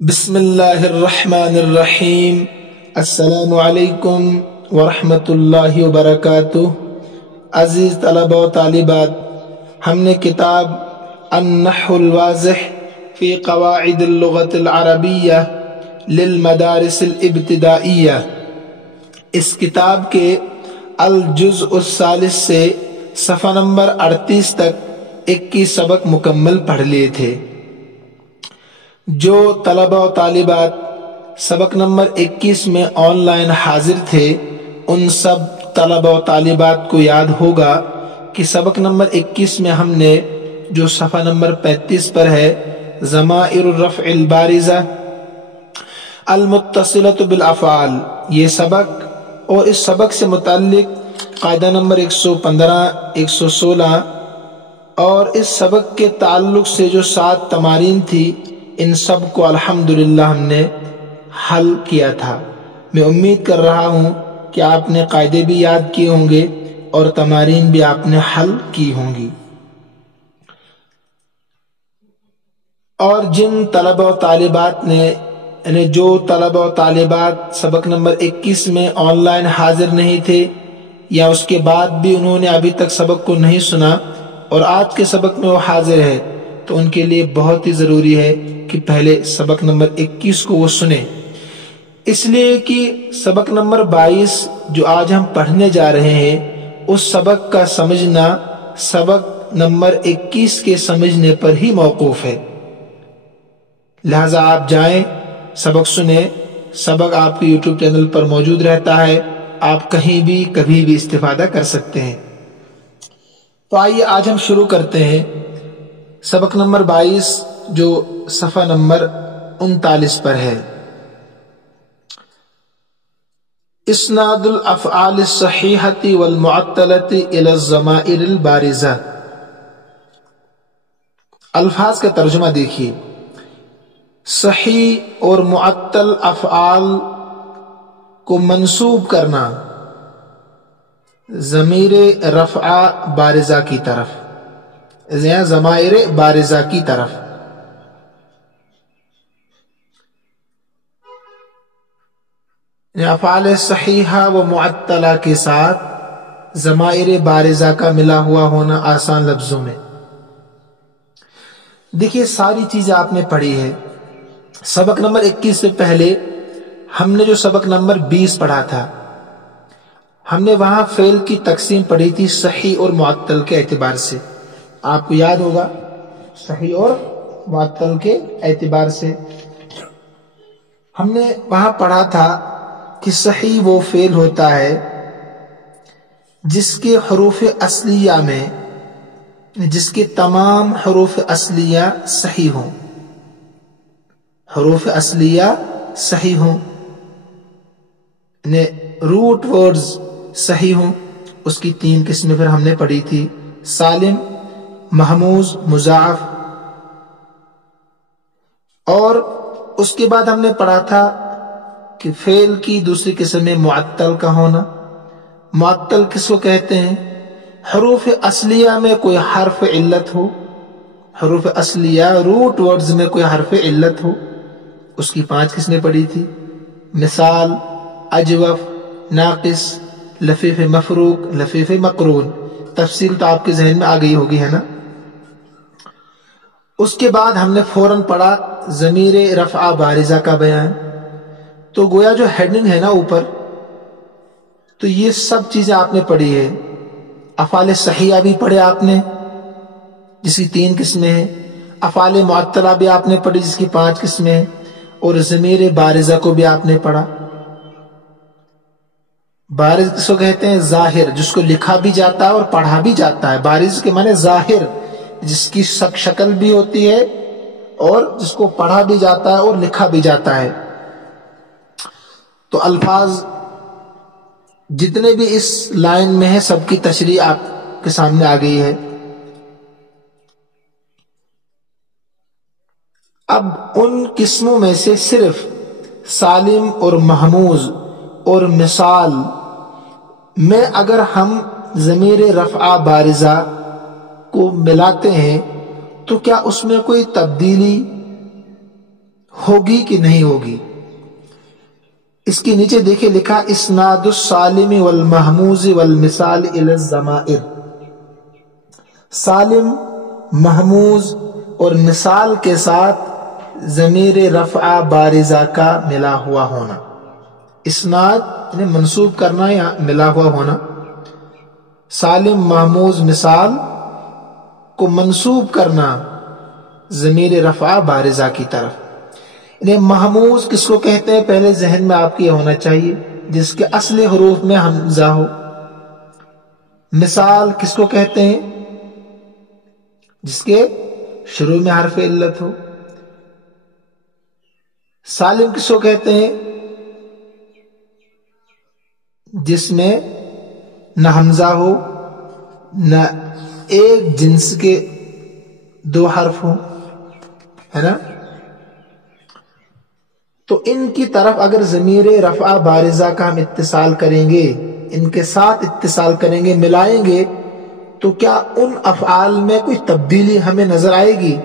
بسم اللہ الرحمن الرحیم۔ السلام علیکم ورحمۃ اللہ وبرکاتہ۔ عزیز طلبہ و طالبات، ہم نے کتاب النحو الواضح فی قواعد اللغۃ العربیہ للمدارس الابتدائیہ، اس کتاب کے الجزء الثالث سے صفحہ نمبر 38 تک 21 سبق مکمل پڑھ لیے تھے۔ جو طلبہ و طالبات سبق نمبر 21 میں آن لائن حاضر تھے، ان سب طلبہ و طالبات کو یاد ہوگا کہ سبق نمبر 21 میں ہم نے جو صفحہ نمبر 35 پر ہے ضمائر الرفع البارزہ المتصلۃ بالافعال، یہ سبق اور اس سبق سے متعلق قاعدہ نمبر 115، 116 اور اس سبق کے تعلق سے جو 7 تمارین تھی، ان سب کو الحمدللہ ہم نے حل کیا تھا۔ میں امید کر رہا ہوں کہ آپ نے قاعدے بھی یاد کیے ہوں گے اور تمارین بھی آپ نے حل کی ہوں گی۔ اور جن طلبہ و طالبات نے یعنی جو طلبہ و طالبات سبق نمبر 21 میں آن لائن حاضر نہیں تھے یا اس کے بعد بھی انہوں نے ابھی تک سبق کو نہیں سنا اور آج کے سبق میں وہ حاضر ہے، تو ان کے لیے بہت ہی ضروری ہے کہ پہلے سبق نمبر 21 کو وہ سنیں، اس لیے کہ سبق نمبر 22 جو آج ہم پڑھنے جا رہے ہیں، اس سبق کا سمجھنا سبق نمبر 21 کے سمجھنے پر ہی موقوف ہے۔ لہذا آپ جائیں، سبق سنیں، سبق آپ کے یوٹیوب چینل پر موجود رہتا ہے، آپ کہیں بھی کبھی بھی استفادہ کر سکتے ہیں۔ تو آئیے آج ہم شروع کرتے ہیں سبق نمبر 22 جو صفحہ نمبر 39 پر ہے۔ اسناد الافعال الصحیحۃ والمعطلۃ الی الضمائر البارزہ۔ الفاظ کا ترجمہ دیکھیے، صحیح اور معطل افعال کو منسوب کرنا ضمیر رفع بارزہ کی طرف یا ضمائر بارزہ کی طرف۔ افعال صحیحہ و معطلہ کے ساتھ ضمائر بارزہ کا ملا ہوا ہونا آسان لفظوں میں۔ دیکھیے ساری چیزیں آپ نے پڑھی ہے۔ سبق نمبر 21 سے پہلے ہم نے جو سبق نمبر 20 پڑھا تھا، ہم نے وہاں فعل کی تقسیم پڑھی تھی صحیح اور معطل کے اعتبار سے۔ آپ کو یاد ہوگا، صحیح اور معطل کے اعتبار سے ہم نے وہاں پڑھا تھا کہ صحیح وہ فعل ہوتا ہے جس کے حروف اصلیہ میں جس کے تمام حروف اصلیہ صحیح ہوں، حروف اصلیہ صحیح ہوں، روٹ ورڈز صحیح ہوں۔ اس کی 3 قسمیں پھر ہم نے پڑھی تھی، سالم، محموز، مضاعف۔ اور اس کے بعد ہم نے پڑھا تھا کہ فعل کی دوسری قسم میں معطل کا ہونا۔ معطل کس کو کہتے ہیں؟ حروف اصلیہ میں کوئی حرف علت ہو، حروف اصلیہ روٹ ورڈز میں کوئی حرف علت ہو، اس کی 5 قسمیں پڑھی تھی، مثال، اجوف، ناقص، لفیف مفروق، لفیف مقرون۔ تفصیل تو آپ کے ذہن میں آ گئی ہوگی، ہے نا؟ اس کے بعد ہم نے فوراً پڑھا ضمیر رفع بارزہ کا بیان۔ تو گویا جو ہیڈنگ ہے نا اوپر، تو یہ سب چیزیں آپ نے پڑھی ہے۔ افعال صحیحہ بھی پڑھے آپ نے جس کی 3 قسمیں ہیں، افعال معطلہ بھی آپ نے پڑھی جس کی 5 قسمیں ہیں، اور ضمیر بارزہ کو بھی آپ نے پڑھا۔ بارز کس کو کہتے ہیں؟ ظاہر، جس کو لکھا بھی جاتا ہے اور پڑھا بھی جاتا ہے۔ بارز کے معنی ظاہر، جس کی شکل بھی ہوتی ہے اور جس کو پڑھا بھی جاتا ہے اور لکھا بھی جاتا ہے۔ تو الفاظ جتنے بھی اس لائن میں ہیں، سب کی تشریح آپ کے سامنے آ گئی ہے۔ اب ان قسموں میں سے صرف سالم اور محموز اور مثال میں اگر ہم ضمیر رفع بارزہ کو ملاتے ہیں تو کیا اس میں کوئی تبدیلی ہوگی کہ نہیں ہوگی؟ اس کے نیچے دیکھیں لکھا اسناد السالم والمحموز والمثال الی الضمائر، سالم، محموز اور مثال کے ساتھ ضمیر رفع بارزہ کا ملا ہوا ہونا، اسناد یعنی منسوب کرنا یا ملا ہوا ہونا، سالم، محموز، مثال کو منسوب کرنا ضمیر رفع بارزہ کی طرف۔ یعنی محموز کس کو کہتے ہیں؟ پہلے ذہن میں آپ کے یہ ہونا چاہیے، جس کے اصل حروف میں حمزہ ہو۔ مثال کس کو کہتے ہیں؟ جس کے شروع میں حرف علت ہو۔ سالم کس کو کہتے ہیں؟ جس میں نہ حمزہ ہو، نہ ایک جنس کے دو حرف ہوں، ہے نا؟ تو ان کی طرف اگر ضمیر رفع بارزہ کا ہم اتصال کریں گے، ان کے ساتھ اتصال کریں گے، ملائیں گے، تو کیا ان افعال میں کوئی تبدیلی ہمیں نظر آئے گی؟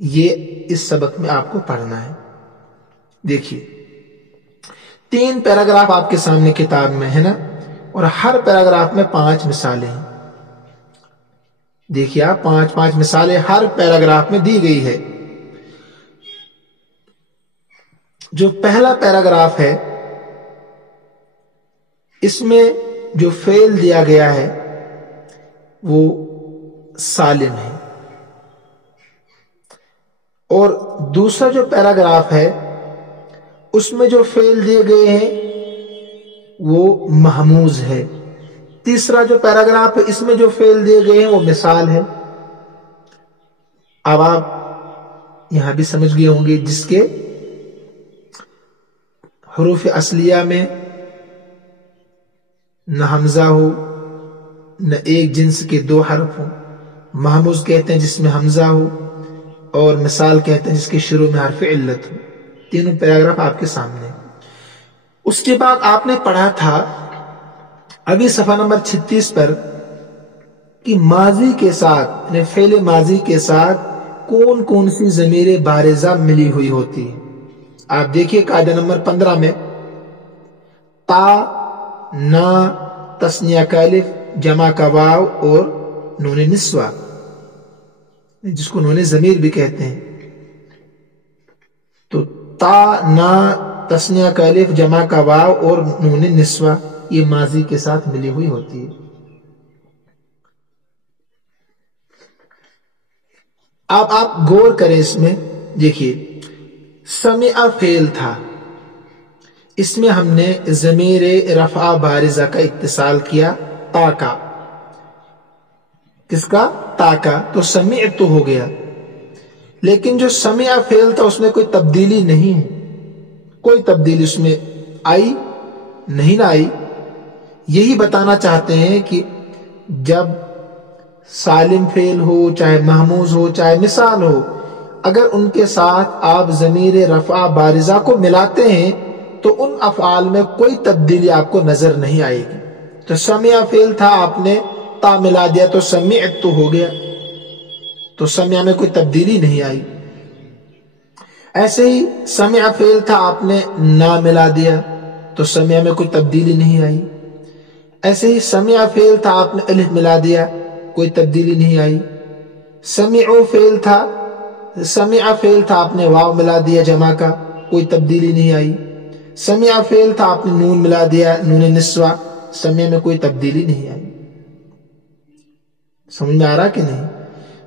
یہ اس سبق میں آپ کو پڑھنا ہے۔ دیکھیے 3 پیراگراف آپ کے سامنے کتاب میں ہے نا، اور ہر پیراگراف میں 5 مثالیں ہیں۔ دیکھیے آپ 5 مثالیں ہر پیراگراف میں دی گئی ہے۔ جو پہلا پیراگراف ہے اس میں جو فعل دیا گیا ہے وہ سالم ہے، اور دوسرا جو پیراگراف ہے اس میں جو فعل دیے گئے ہیں وہ محموز ہے۔ تیسرا جو پیراگراف ہے اس میں جو فعل دیے گئے ہیں وہ مثال ہے۔ اب آپ یہاں بھی سمجھ گئے ہوں گے، جس کے حروف اصلیہ میں نہ حمزہ ہو، نہ ایک جنس کے دو حرف ہوں، محموز کہتے ہیں جس میں حمزہ ہو، اور مثال کہتے ہیں جس کے شروع میں حرف علت ہو۔ تینوں پیراگراف آپ کے سامنے۔ اس کے بعد آپ نے پڑھا تھا ابھی صفحہ نمبر 36 پر کہ ماضی کے ساتھ یعنی فعل ماضی کے ساتھ کون کون سی ضمیر بارزہ ملی ہوئی ہوتی ہے۔ آپ دیکھیے قاعدہ نمبر 15 میں تا، نا، تثنیہ کا الف، جمع کا واو اور نون نسوہ، جس کو نون ضمیر بھی کہتے ہیں۔ تو تا، نا، تثنیہ کا الف، جمع کا واو اور نون نسوہ یہ ماضی کے ساتھ ملی ہوئی ہوتی ہے۔ اب آپ غور کریں اس میں، دیکھیے سمع فعل تھا، اس میں ہم نے ضمیر رفع بارزہ کا اتصال کیا تا کا، کس کا؟ تا کا، تو سمعت ہو گیا۔ لیکن جو سمع فعل تھا اس میں کوئی تبدیلی نہیں ہے، کوئی تبدیلی اس میں آئی نہیں، نہ آئی۔ یہی بتانا چاہتے ہیں کہ جب سالم فعل ہو، چاہے محموز ہو، چاہے مثال ہو، اگر ان کے ساتھ آپ ضمیر رفع بارزہ کو ملاتے ہیں تو ان افعال میں کوئی تبدیلی آپ کو نظر نہیں آئے گی۔ تو سمع فعل تھا، آپ نے تا ملا دیا تو سمعت تو ہو گیا، تو سمع میں کوئی تبدیلی نہیں آئی۔ ایسے ہی سمع فعل تھا، آپ نے نا ملا دیا تو سمع میں کوئی تبدیلی نہیں آئی۔ ایسے ہی سمع فعل تھا، آپ نے الف ملا دیا، کوئی تبدیلی نہیں آئی۔ سمعوا فعل تھا، سمع فعل تھا، آپ نے واو ملا دیا جمع کا، کوئی تبدیلی نہیں آئی۔ سمع فعل تھا، آپ نے نون ملا دیا، نون نسوہ، سمع میں کوئی تبدیلی نہیں آئی۔ سمجھ میں آ رہا کہ نہیں؟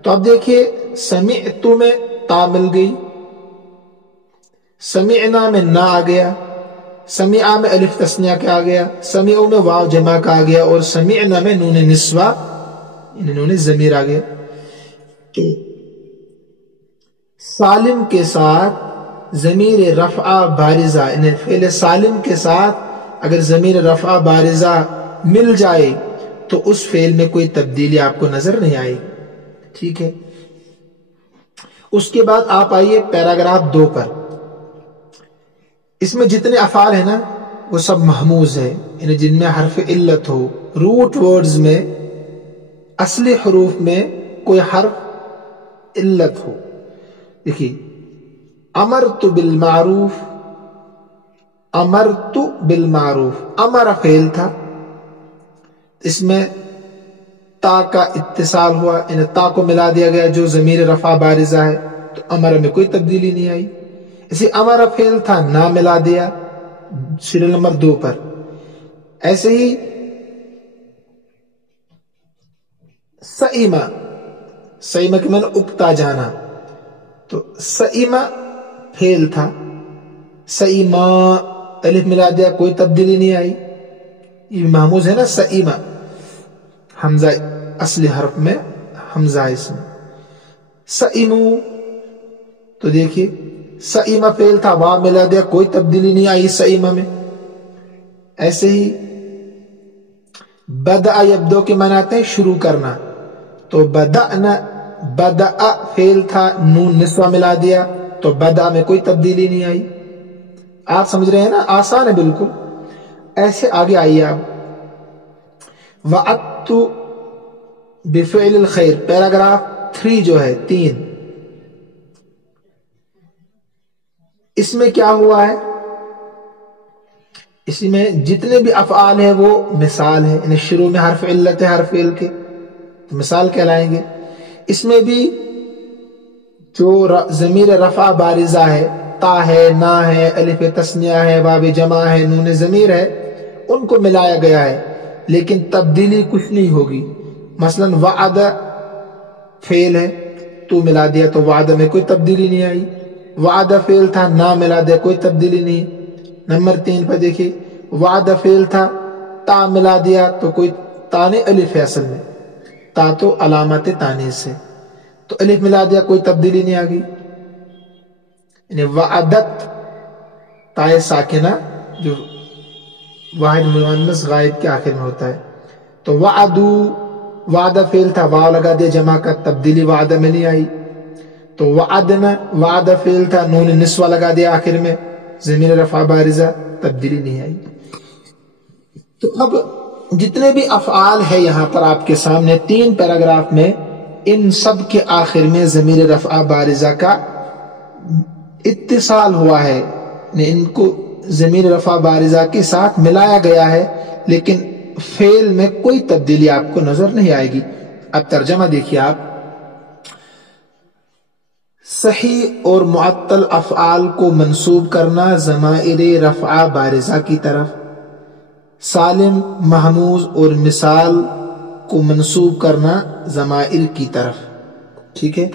تو اب دیکھیے سمعت میں تا مل گئی، سمعنا میں نا آ گیا، سمع میں الف تثنیہ کا آ گیا، سمعوا میں واو جمع کا آ گیا، اور سمعنا میں نون نسوہ یعنی نون ضمیر آ گیا۔ تو سالم کے ساتھ ضمیر رفع بارزہ یعنی فعل سالم کے ساتھ اگر ضمیر رفع بارزہ مل جائے تو اس فعل میں کوئی تبدیلی آپ کو نظر نہیں آئے گی، ٹھیک ہے۔ اس کے بعد آپ آئیے پیراگراف 2 پر۔ اس میں جتنے افعال ہیں نا وہ سب محموز ہے، یعنی جن میں حرف علت ہو، روٹ ورڈز میں اصلی حروف میں کوئی حرف علت ہو۔ دیکھیے امرت بالمعروف، امرت بالمعروف، امر فعل تھا، اس میں تا کا اتصال ہوا، یعنی تا کو ملا دیا گیا جو ضمیر رفع بارزہ ہے، تو امر میں کوئی تبدیلی نہیں آئی۔ اسی امر فعل تھا، نہ ملا دیا سیریل نمبر 2 پر۔ ایسے ہی سئیما، سئیما کے معنی اکتا جانا، تو سئیما فعل تھا، سئیما الف ملا دیا، کوئی تبدیلی نہیں آئی، یہ محموز ہے نا سئیما، حمزہ اصلی حرف میں حمزہ ہے اس میں۔ سئیمو، تو دیکھیے سئیما فعل تھا، واو ملا دیا، کوئی تبدیلی نہیں آئی سئیما میں۔ ایسے ہی بدأ یبدو کے معنی آتے ہیں شروع کرنا، تو بدأنا، بدأ فعل تھا، نون نسوہ ملا دیا، تو بدأ میں کوئی تبدیلی نہیں آئی۔ آپ سمجھ رہے ہیں نا، آسان ہے بالکل۔ ایسے آگے آئیے آپ، وعدت بفعل الخیر، پیراگراف 3 جو ہے 3، اس میں کیا ہوا ہے؟ اسی میں جتنے بھی افعال ہیں وہ مثال ہے، یعنی شروع میں حرف علت ہے حرف فعل کے، تو مثال کہلائیں گے۔ اس میں بھی جو ضمیر رفع بارزہ ہے، تا ہے، نا ہے، الف تثنیہ ہے، واو جمع ہے، نون ضمیر ہے، ان کو ملایا گیا ہے، لیکن تبدیلی کچھ نہیں ہوگی۔ مثلا وعد فعل ہے، تو ملا دیا تو وعد میں کوئی تبدیلی نہیں آئی، وعد فعل تھا، نہ ملا دیا، کوئی تبدیلی نہیں۔ نمبر 3 پر دیکھیے، وعد فعل تھا، تا ملا دیا تو کوئی، تا نے الف ہے اصل میں، تا تو علامت تانیث ہے، تو الف ملا دیا، کوئی تبدیلی نہیں آگئی۔ یعنی وعدت، تا ساکنہ جو واحد مؤنث غائب کے آخر میں ہوتا ہے، تو وعدو، وعدہ فعل تھا، واو لگا دیا جمع کا، تبدیلی وعدہ میں نہیں آئی۔ تو وعدنا، وعدہ فعل تھا، نون نسوہ لگا دیا آخر میں، ضمیر رفع بارزہ، تبدیلی نہیں آئی۔ تو اب جتنے بھی افعال ہے یہاں پر آپ کے سامنے 3 پیراگراف میں، ان سب کے آخر میں ضمیر رفع بارزہ کا اتصال ہوا ہے، ان کو ضمیر رفع بارزہ کے ساتھ ملایا گیا ہے، لیکن فعل میں کوئی تبدیلی آپ کو نظر نہیں آئے گی۔ اب ترجمہ دیکھیے آپ، صحیح اور معطل افعال کو منسوب کرنا ضمائر رفع بارزہ کی طرف، سالم، محموز اور مثال کو منسوب کرنا ضمائر کی طرف، ٹھیک ہے۔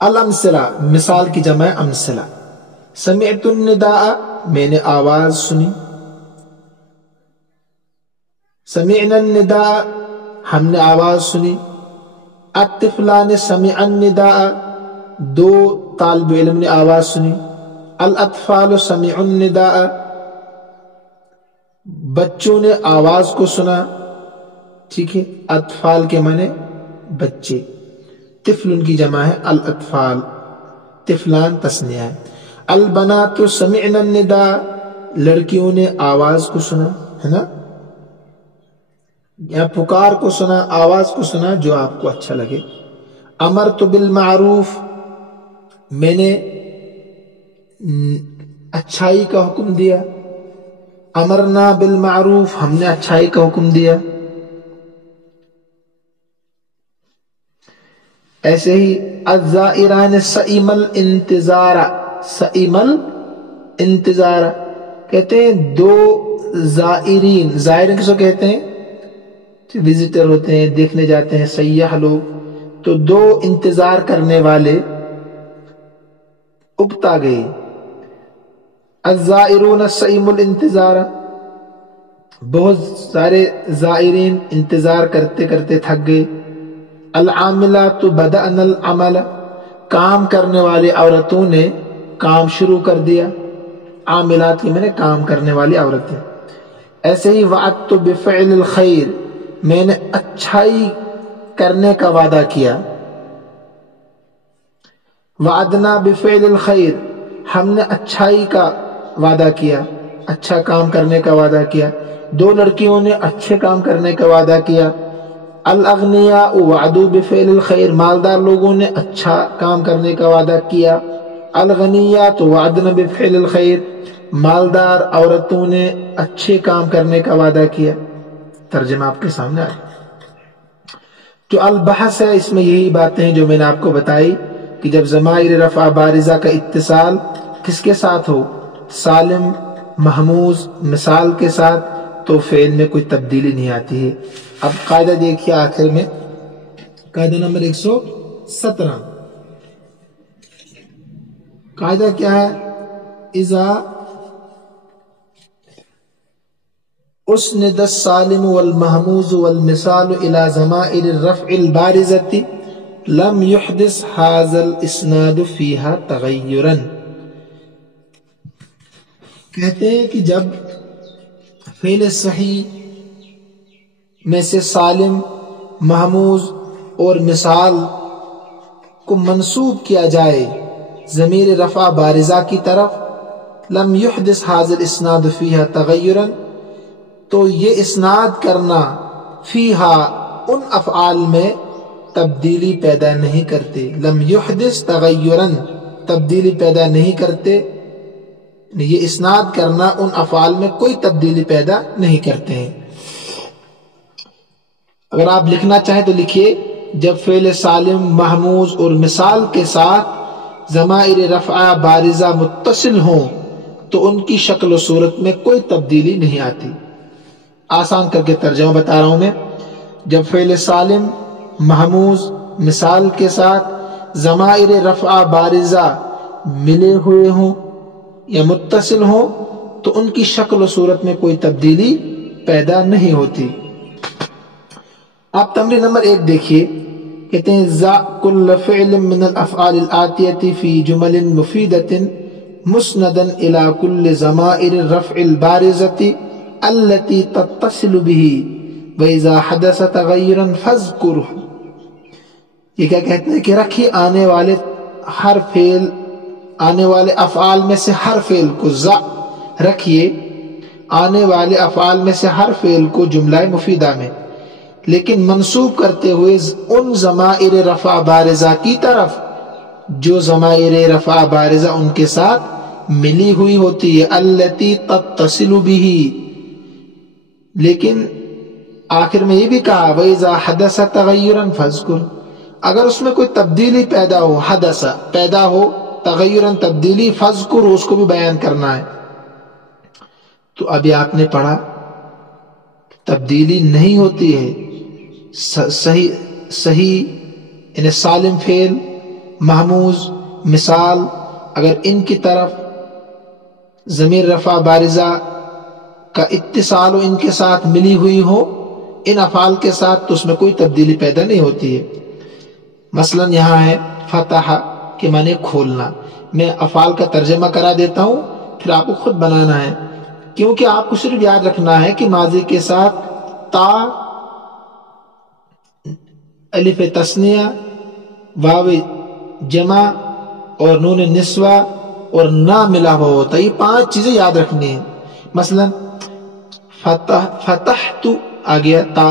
الامثلہ، مثال کی جمع امثلہ، سمعت النداء، میں نے آواز سنی، سمعنا النداء، ہم نے آواز سنی، الطفلان سمعا النداء، 2 طالب علم نے آواز سنی، الاطفال سمعوا النداء، بچوں نے آواز کو سنا، ٹھیک ہے۔ اطفال کے معنی بچے، طفل کی جمع ہے الاطفال، طفلان تثنیہ ہے۔ البنات سمعن النداء، لڑکیوں نے آواز کو سنا، ہے نا، یا پکار کو سنا، آواز کو سنا جو آپ کو اچھا لگے۔ امرت بالمعروف، میں نے اچھائی کا حکم دیا، امرنا بالمعروف، ہم نے اچھائی کا حکم دیا۔ ایسے ہی الزائران سئم الانتظار، سئم الانتظار کہتے ہیں 2 زائرین، زائرین کسو کہتے ہیں؟ وزٹر ہوتے ہیں، دیکھنے جاتے ہیں سیاح لوگ، تو 2 انتظار کرنے والے اکتا گئے۔ الزائرون سئم الانتظار، بہت سارے زائرین انتظار کرتے کرتے تھک گئے۔ العاملات بدأن العمل، کام کرنے والی عورتوں نے کام شروع کر دیا، عاملات کی میں نے کام کرنے والی عورتیں۔ ایسے ہی وعدت بفعل الخیر، میں نے اچھائی کرنے کا وعدہ کیا، وعدنا بفعل الخیر، ہم نے اچھائی کا وعدہ کیا، اچھا کام کرنے کا وعدہ کیا۔ 2 لڑکیوں نے اچھے کام کرنے کا وعدہ کیا۔ الاغنیاء وعدوا بفعل الخیر، مالدار لوگوں نے اچھا کام کرنے کا وعدہ کیا، الغنیات وعدن بفعل الخیر، مالدار عورتوں نے اچھے کام کرنے کا وعدہ کیا۔ ترجمہ آپ کے سامنے آیا۔ جو البحث ہے اس میں یہی باتیں جو میں نے آپ کو بتائی کہ جب ضمائر رفع بارزہ کا اتصال کس کے ساتھ ہو، سالم، محموز، مثال کے ساتھ، تو فعل میں کوئی تبدیلی نہیں آتی ہے۔ اب قاعدہ دیکھیے آخر میں، قاعدہ نمبر 117، قاعدہ کیا ہے؟ اذا اسند السالم والمحموز والمثال الى ضمائر الرفع البارزة لم يحدث هذا الاسناد فيها تغيرا۔ کہتے ہیں کہ جب فعل صحیح میں سے سالم، محموز اور مثال کو منسوب کیا جائے ضمیر رفع بارزہ کی طرف، لم يحدث هذا الاسناد فيها تغيرا، تو یہ اسناد کرنا فیہا ان افعال میں تبدیلی پیدا نہیں کرتے۔ لم یحدث تغیرا، تبدیلی پیدا نہیں کرتے، یہ اسناد کرنا ان افعال میں کوئی تبدیلی پیدا نہیں کرتے ہیں۔ اگر آپ لکھنا چاہیں تو لکھیے، جب فعل سالم، محموز اور مثال کے ساتھ ضمائر رفع بارزہ متصل ہوں تو ان کی شکل و صورت میں کوئی تبدیلی نہیں آتی۔ آسان کر کے ترجمہ بتا رہا ہوں میں، جب فعل سالم، محموز، مثال کے ساتھ ضمائر رفع بارزہ ملے ہوئے ہوں یا متصل ہوں تو ان کی شکل و صورت میں کوئی تبدیلی پیدا نہیں ہوتی۔ آپ تمرین نمبر 1 دیکھیے، کہتے ہیں ضع کل فعل من الافعال الآتیۃ فی جمل مفیدۃ مسندا الی کل ضمائر الرفع البارزۃ التي تتصل به وإذا حدث تغيرا فاذكره۔ یہ کیا کہتے ہیں کہ رکھیے آنے والے افعال میں سے ہر فعل کو، رکھیے آنے والے افعال میں سے ہر فعل کو جملہ مفیدہ میں، لیکن منسوب کرتے ہوئے ان ضمائر رفع بارزہ کی طرف جو ضمائر رفع بارزہ ان کے ساتھ ملی ہوئی ہوتی ہے، التی تتصل به، لیکن آخر میں یہ بھی کہا وَإِذَا حَدَثَ تَغَيُّرًا فَاذْكُرْ، اگر اس میں کوئی تبدیلی پیدا ہو، حدث پیدا ہو، تغیرن تبدیلی، فَاذْكُرْ اس کو بھی بیان کرنا ہے۔ تو ابھی آپ نے پڑھا تبدیلی نہیں ہوتی ہے، صحیح یعنی سالم فعل، محموز، مثال، اگر ان کی طرف ضمیر رفع بارزہ کا اتصال و ان کے ساتھ ملی ہوئی ہو ان افعال کے ساتھ تو اس میں کوئی تبدیلی پیدا نہیں ہوتی ہے۔ مثلا یہاں ہے فتح کے معنی کھولنا، میں افعال کا ترجمہ کرا دیتا ہوں پھر آپ کو خود بنانا ہے، کیونکہ آپ کو صرف یاد رکھنا ہے کہ ماضی کے ساتھ تا، الف تثنیہ، واو جمع اور نون نسوہ اور نہ ملا ہوا ہوتا ہے، یہ 5 چیزیں یاد رکھنی ہیں۔ مثلا فتحت آ گیا تا،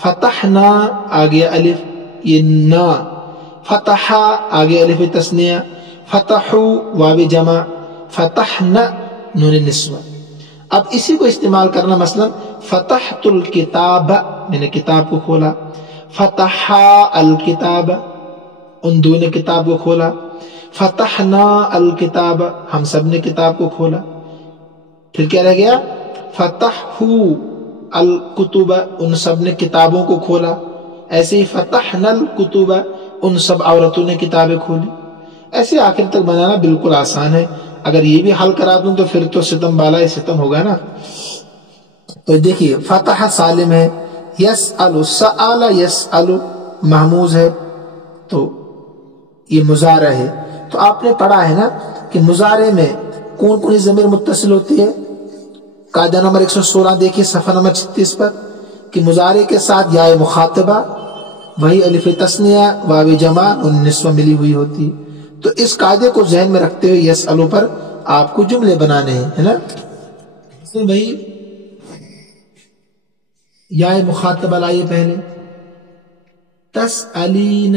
فتحنا آ گیا الف یہ نا، فتحا آ گیا الف تثنیہ، فتحو واو جمع، فتحنا نون نسوہ۔ اب اسی کو استعمال کرنا، مثلا فتحت الکتاب، میں نے کتاب کو کھولا، فتحا الکتاب ان دو نے کتاب کو کھولا، فتحنا الکتاب ہم سب نے کتاب کو کھولا، پھر کیا رہ گیا فتحو الکتب ان سب نے کتابوں کو کھولا، ایسے ہی فتحنا الکتب ان سب عورتوں نے کتابیں کھولی، ایسے آخر تک بنانا بالکل آسان ہے۔ اگر یہ بھی حل کرا دوں تو پھر تو ستم بالا ستم ہوگا نا۔ تو دیکھیے فتح سالم ہے، یسأل سأل یسأل محموز ہے، تو یہ مضارع ہے۔ تو آپ نے پڑھا ہے نا کہ مضارع میں کون کون سی ضمیر متصل ہوتی ہے؟ قاعدہ نمبر 116 دیکھیے صفحہ نمبر 36 پر، کہ مضارع کے ساتھ یا مخاطبہ، وہی الف تثنیہ، واو جمع، نون نسوہ ملی ہوئی ہوتی ہے۔ تو اس قاعدے کو ذہن میں رکھتے ہوئے یسألو پر آپ کو جملے بنانے ہیں، ہے نا۔ بھائی یا مخاطبہ لائیے پہلے، تسألین،